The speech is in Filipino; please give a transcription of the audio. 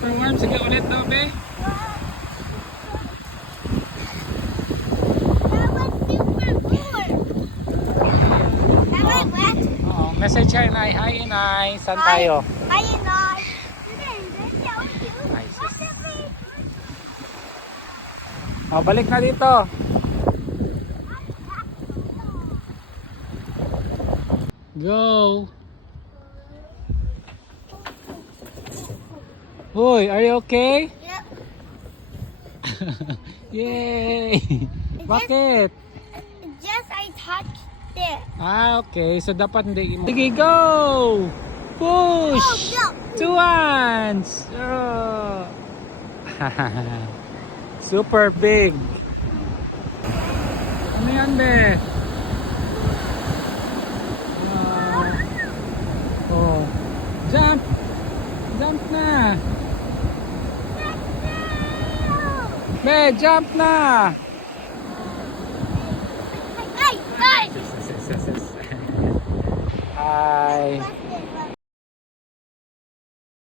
super warm. Sige ulit daw, be. Message ka, Inay. Hi, Inay. Saan tayo? Hi, Inay. Ay, sis. Oh, balik na dito. Go. Hoy, are you okay? Yep. Yay! Bakit? Just I touched it. Ah, okay. So dapat hindi mo. Sige, go! Push! Oh, Two hands! Oh. Super big! Ano yan, be? Oh. Jump! Jump na! Be, jump na! Hey, hey! Hi!